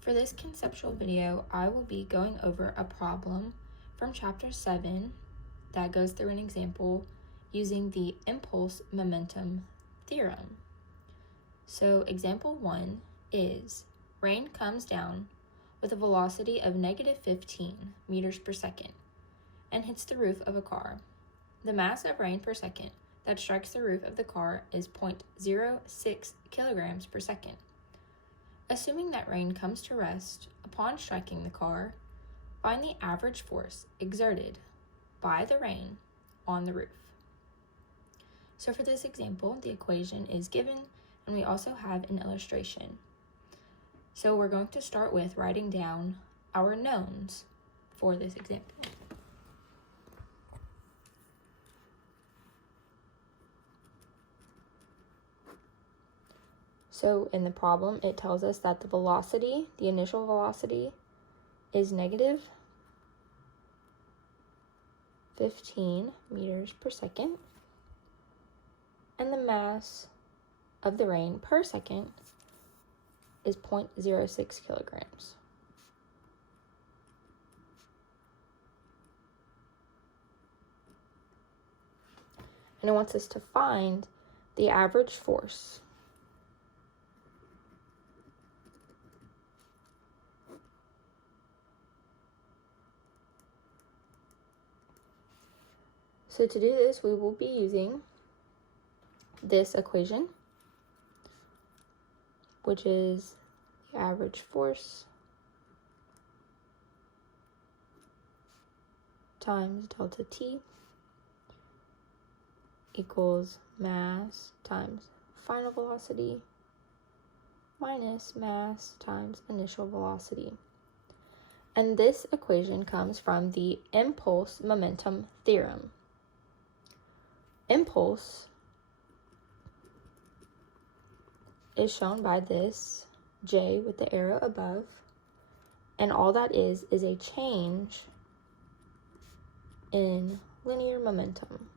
For this conceptual video, I will be going over a problem from chapter 7 that goes through an example using the impulse momentum theorem. So example 1 is rain comes down with a velocity of -15 meters per second and hits the roof of a car. The mass of rain per second that strikes the roof of the car is 0.06 kilograms per second. Assuming that rain comes to rest upon striking the car, find the average force exerted by the rain on the roof. So for this example, the equation is given, and we also have an illustration. So we're going to start with writing down our knowns for this example. So in the problem, it tells us that the velocity, the initial velocity, is -15 meters per second, and the mass of the rain per second is 0.06 kilograms. And it wants us to find the average force. So to do this, we will be using this equation, which is the average force times delta T equals mass times final velocity minus mass times initial velocity. And this equation comes from the impulse momentum theorem. Impulse is shown by this J with the arrow above, and all that is a change in linear momentum.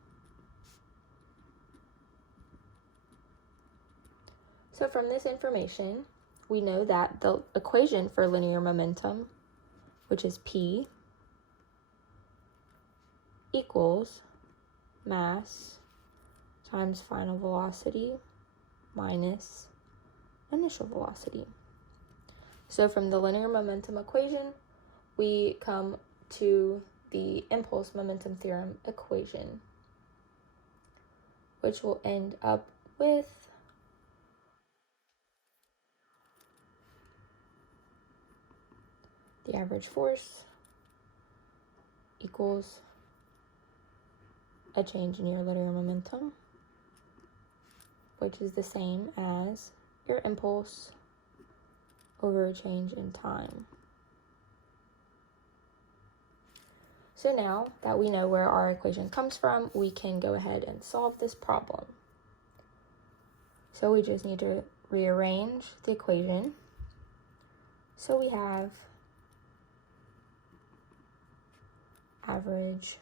So from this information, we know that the equation for linear momentum, which is P, equals mass times final velocity minus initial velocity. So from the linear momentum equation, we come to the impulse momentum theorem equation, which will end up with the average force equals a change in your linear momentum, which is the same as your impulse over a change in time. So now that we know where our equation comes from, we can go ahead and solve this problem. So we just need to rearrange the equation. So we have average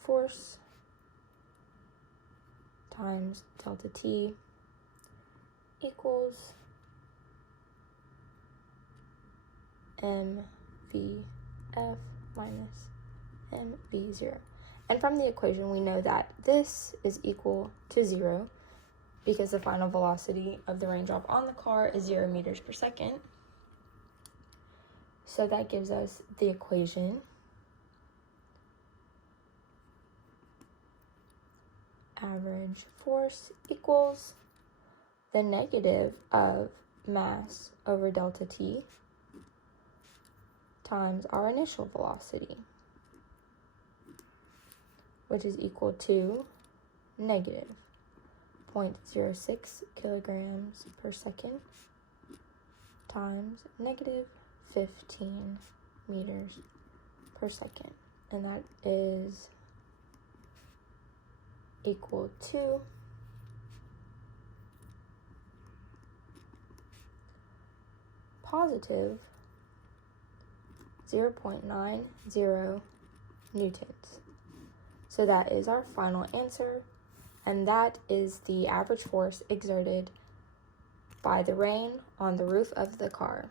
force times delta T equals mvf minus mv0. And from the equation, we know that this is equal to 0 because the final velocity of the raindrop on the car is 0 meters per second. So that gives us the equation average force equals the negative of mass over delta T times our initial velocity, which is equal to -0.06 kilograms per second times -15 meters per second. And that is equal to positive 0.90 newtons. So that is our final answer, and that is the average force exerted by the rain on the roof of the car.